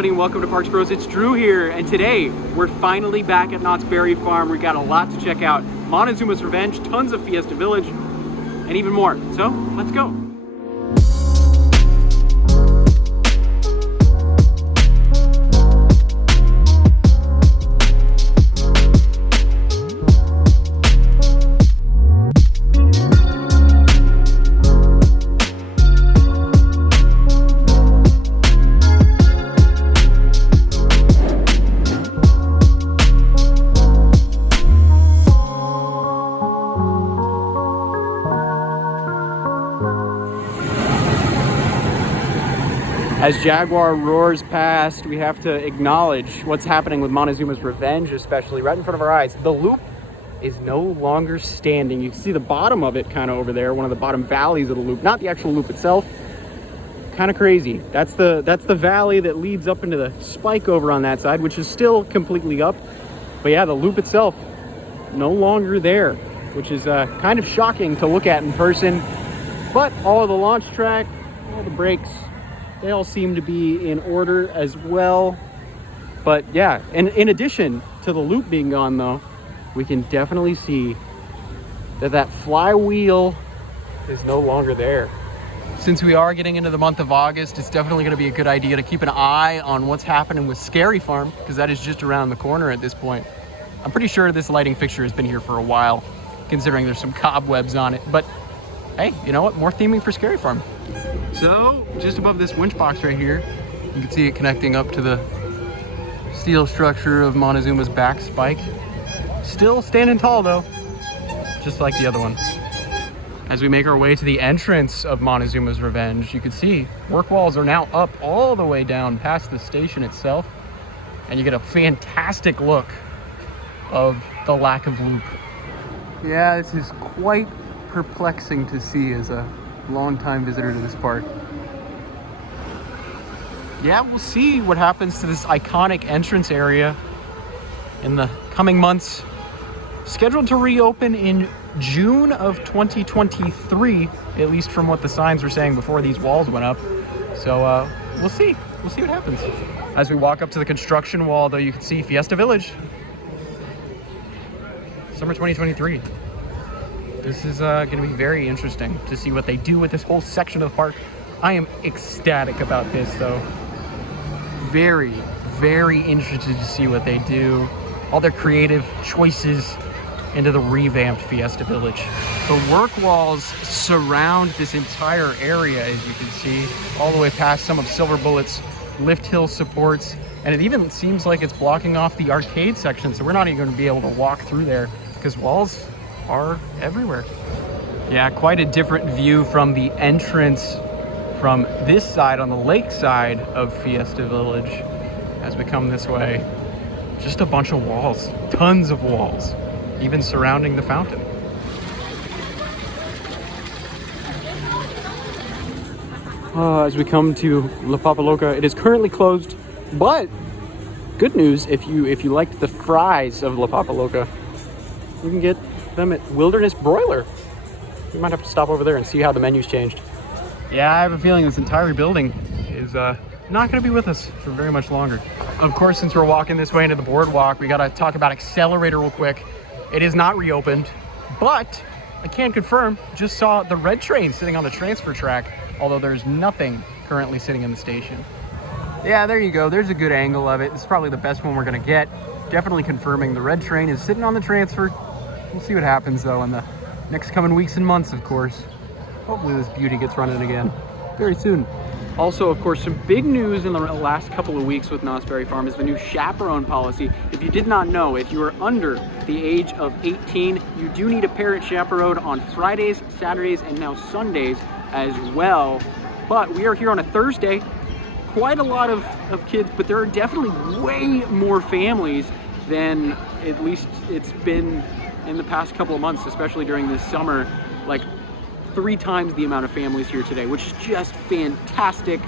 everybody, and welcome to Parks Bros. It's Drew here, and today we're finally back at Knott's Berry Farm. We got a lot to check out. Montezuma's Revenge, tons of Fiesta Village, and even more. So, let's go. As Jaguar roars past, we have to acknowledge what's happening with Montezuma's Revenge, especially right in front of our eyes. The loop is no longer standing. You can see the bottom of it kind of over there, one of the bottom valleys of the loop, not the actual loop itself. Kind of crazy. That's the valley that leads up into the spike over on that side, which is still completely up. But yeah, the loop itself, no longer there, which is kind of shocking to loop at in person. But all of the launch track, all the brakes, they all seem to be in order as well. But yeah, and in addition to the loop being gone though, we can definitely see that flywheel is no longer there. Since we are getting into the month of August, it's definitely going to be a good idea to keep an eye on what's happening with Scary Farm, because that is just around the corner at this point. I'm pretty sure this lighting fixture has been here for a while, considering there's some cobwebs on it. But hey, you know what? More theming for Scary Farm. So, just above this winch box right here, you can see it connecting up to the steel structure of Montezuma's back spike. Still standing tall though, just like the other one. As we make our way to the entrance of Montezuma's Revenge, you can see work walls are now up all the way down past the station itself, and you get a fantastic look of the lack of loop. Yeah, this is quite perplexing to see as a long-time visitor to this park. Yeah, we'll see what happens to this iconic entrance area in the coming months. Scheduled to reopen in June of 2023, at least from what the signs were saying before these walls went up. So we'll see. We'll see what happens. As we walk up to the construction wall, though, you can see Fiesta Village. Summer 2023. This is going to be very interesting to see what they do with this whole section of the park. I am ecstatic about this, though. Very, very interested to see what they do. All their creative choices into the revamped Fiesta Village. The work walls surround this entire area, as you can see, all the way past some of Silver Bullet's lift hill supports. And it even seems like it's blocking off the arcade section, so we're not even going to be able to walk through there because walls are everywhere. Yeah, quite a different view from the entrance from this side on the lake side of Fiesta Village. As we come this way, just a bunch of walls, tons of walls, even surrounding the fountain. As we come to La Papaloca, it is currently closed, but good news, if you liked the fries of La Papaloca, you can get them at Wilderness Broiler. We might have to stop over there and see how the menu's changed. Yeah, I have a feeling this entire building is not going to be with us for very much longer. Of course, since we're walking this way into the boardwalk, we got to talk about Accelerator real quick. It is not reopened, but I can confirm, just saw the red train sitting on the transfer track, although there's nothing currently sitting in the station. Yeah, there you go. There's a good angle of it. It's probably the best one we're going to get. Definitely confirming the red train is sitting on the transfer. We'll see what happens, though, in the next coming weeks and months, of course. Hopefully this beauty gets running again very soon. Also, of course, some big news in the last couple of weeks with Knott's Berry Farm is the new chaperone policy. If you did not know, if you are under the age of 18, you do need a parent chaperone on Fridays, Saturdays, and now Sundays as well. But we are here on a Thursday. Quite a lot of kids, but there are definitely way more families than at least it's been in the past couple of months, especially during this summer. Like 3 times the amount of families here today, which is just fantastic.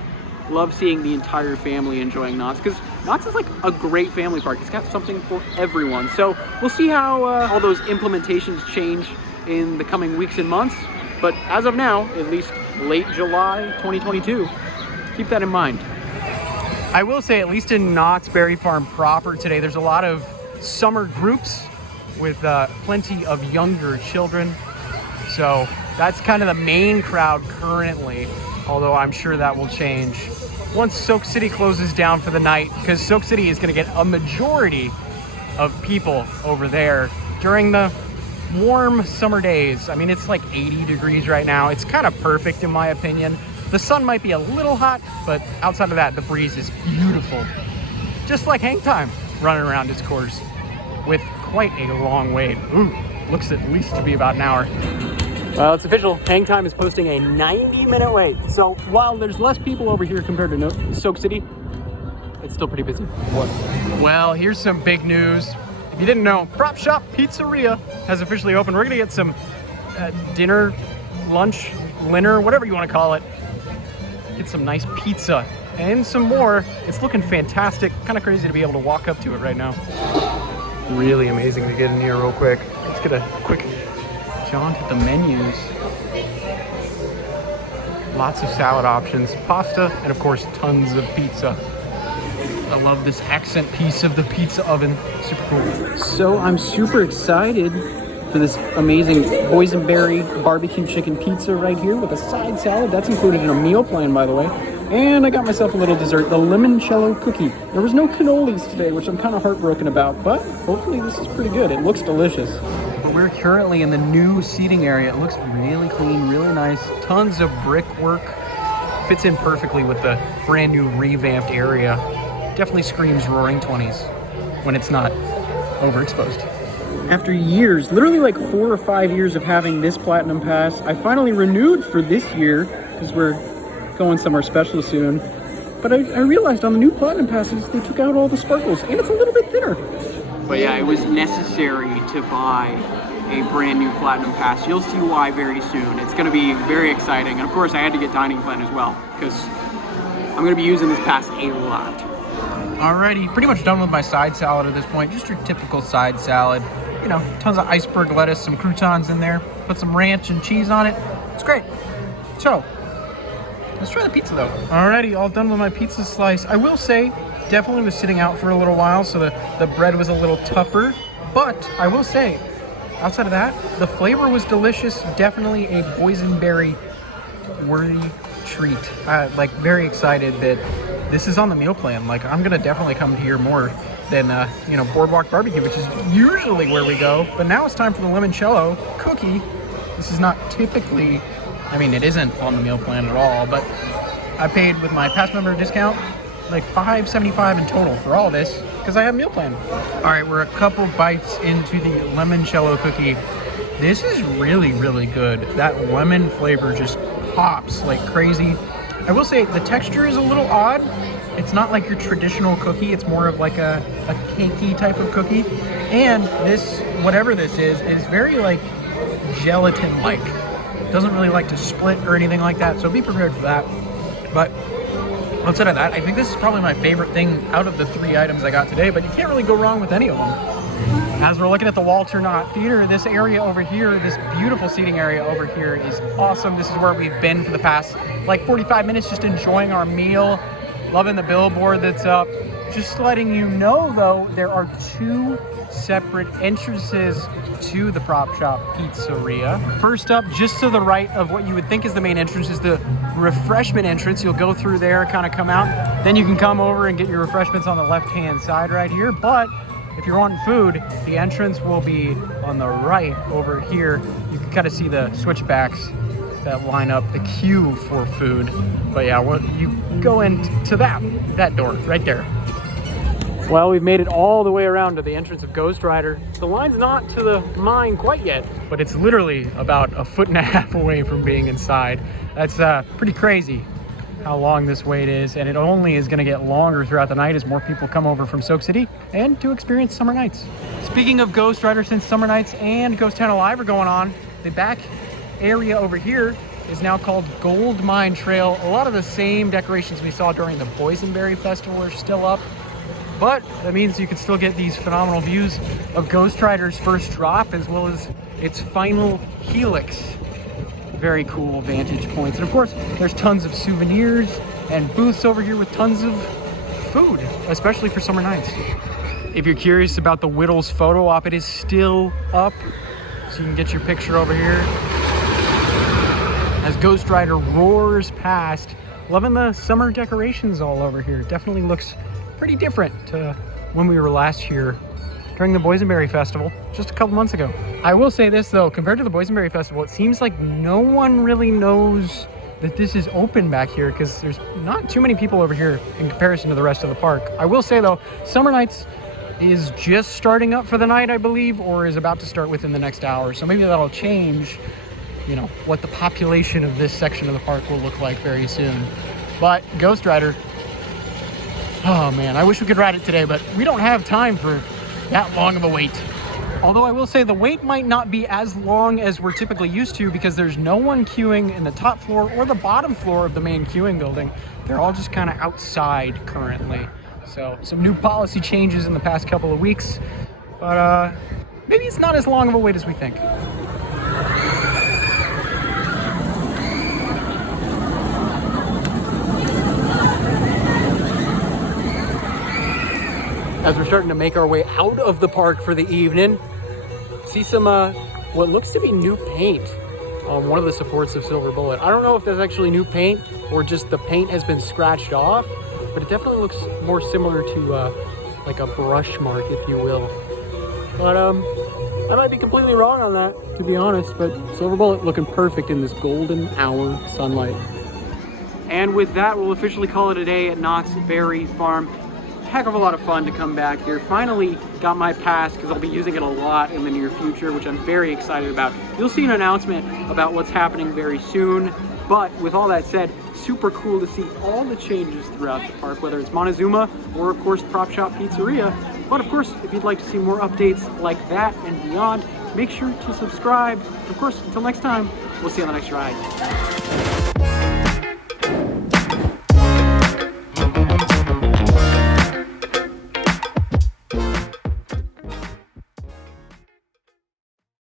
Love seeing the entire family enjoying Knott's, because Knott's is like a great family park. It's got something for everyone. So we'll see how all those implementations change in the coming weeks and months. But as of now, at least late July 2022, keep that in mind. I will say, at least in Knott's Berry Farm proper today, there's a lot of summer groups with plenty of younger children. So that's kind of the main crowd currently, although I'm sure that will change once Soak City closes down for the night, because Soak City is going to get a majority of people over there during the warm summer days. I mean, it's like 80 degrees right now. It's kind of perfect in my opinion. The sun might be a little hot, but outside of that, the breeze is beautiful. Just like hang time running around its course with quite a long wait. Ooh, looks at least to be about an hour. Well, it's official. Hang time is posting a 90-minute wait. So while there's less people over here compared to Soak City, it's still pretty busy. Well, here's some big news. If you didn't know, Prop Shop Pizzeria has officially opened. We're gonna get some dinner, lunch, dinner, whatever you want to call it. Get some nice pizza and some more. It's looking fantastic. Kind of crazy to be able to walk up to it right now. Really amazing to get in here real quick. Let's get a quick jaunt at the menus. Lots of salad options, pasta, and of course tons of pizza. I love this accent piece of the pizza oven. Super cool. So I'm super excited for this amazing boysenberry barbecue chicken pizza right here with a side salad. That's included in a meal plan, by the way. And I got myself a little dessert, the limoncello cookie. There was no cannolis today, which I'm kind of heartbroken about, but hopefully this is pretty good. It looks delicious. But we're currently in the new seating area. It looks really clean, really nice. Tons of brickwork. Fits in perfectly with the brand new revamped area. Definitely screams Roaring 20s when it's not overexposed. After years, literally like 4 or 5 years of having this Platinum Pass, I finally renewed for this year because we're going somewhere special soon. But I realized on the new Platinum Passes, they took out all the sparkles and it's a little bit thinner. But yeah, it was necessary to buy a brand new Platinum Pass. You'll see why very soon. It's going to be very exciting. And of course, I had to get dining plan as well because I'm going to be using this pass a lot. Alrighty, pretty much done with my side salad at this point. Just your typical side salad. You know, tons of iceberg lettuce, some croutons in there. Put some ranch and cheese on it. It's great. So, let's try the pizza though. Alrighty, all done with my pizza slice. I will say, definitely was sitting out for a little while, so the bread was a little tougher. But I will say, outside of that, the flavor was delicious. Definitely a boysenberry worthy treat. Like very excited that this is on the meal plan. Like I'm gonna definitely come here more than you know, Boardwalk Barbecue, which is usually where we go. But now it's time for the limoncello cookie. This is not typically, I mean, it isn't on the meal plan at all, but I paid with my pass member discount like $5.75 in total for all this because I have meal plan. All right, we're a couple bites into the limoncello cookie. This is really, really good. That lemon flavor just pops like crazy. I will say the texture is a little odd. It's not like your traditional cookie. It's more of like a cakey type of cookie. And this, whatever this is very like gelatin-like. Doesn't really like to split or anything like that, so be prepared for that. But outside of that, I think this is probably my favorite thing out of the 3 items I got today, but you can't really go wrong with any of them. As we're looking at the Walter Knott Theater, this area over here, this beautiful seating area over here is awesome. This is where we've been for the past like 45 minutes, just enjoying our meal, loving the billboard that's up. Just letting you know though, there are 2 separate entrances to the Prop Shop Pizzeria. First up, just to the right of what you would think is the main entrance, is the refreshment entrance. You'll go through there, kind of come out. Then you can come over and get your refreshments on the left-hand side right here. But if you're wanting food, the entrance will be on the right over here. You can kind of see the switchbacks that line up the queue for food. But yeah, well, you go into that door right there. Well, we've made it all the way around to the entrance of Ghost Rider. The line's not to the mine quite yet, but it's literally about 1.5 feet away from being inside. That's pretty crazy how long this wait is, and it only is gonna get longer throughout the night as more people come over from Soak City and to experience Summer Nights. Speaking of Ghost Rider, since Summer Nights and Ghost Town Alive are going on, the back area over here is now called Gold Mine Trail. A lot of the same decorations we saw during the Boysenberry Festival are still up. But that means you can still get these phenomenal views of Ghost Rider's first drop as well as its final helix. Very cool vantage points. And of course, there's tons of souvenirs and booths over here with tons of food, especially for summer nights. If you're curious about the Whittles photo op, it is still up, so you can get your picture over here. As Ghost Rider roars past, loving the summer decorations all over here. Definitely looks pretty different to when we were last here during the Boysenberry Festival just a couple months ago. I will say this though, compared to the Boysenberry Festival, it seems like no one really knows that this is open back here because there's not too many people over here in comparison to the rest of the park. I will say though, Summer Nights is just starting up for the night, I believe, or is about to start within the next hour. So maybe that'll change, you know, what the population of this section of the park will look like very soon. But Ghost Rider, oh man, I wish we could ride it today, but we don't have time for that long of a wait. Although I will say the wait might not be as long as we're typically used to because there's no one queuing in the top floor or the bottom floor of the main queuing building. They're all just kind of outside currently. So some new policy changes in the past couple of weeks, but maybe it's not as long of a wait as we think. As we're starting to make our way out of the park for the evening, see some what looks to be new paint on one of the supports of Silver Bullet. I don't know if that's actually new paint or just the paint has been scratched off, but it definitely looks more similar to like a brush mark, if you will. But I might be completely wrong on that, to be honest, but Silver Bullet looking perfect in this golden hour sunlight. And with that, we'll officially call it a day at Knott's Berry Farm. Heck of a lot of fun to come back here. Finally got my pass because I'll be using it a lot in the near future, which I'm very excited about. You'll see an announcement about what's happening very soon. But with all that said, super cool to see all the changes throughout the park, whether it's Montezuma or of course Prop Shop Pizzeria. But of course, if you'd like to see more updates like that and beyond, make sure to subscribe. Of course, until next time, we'll see you on the next ride.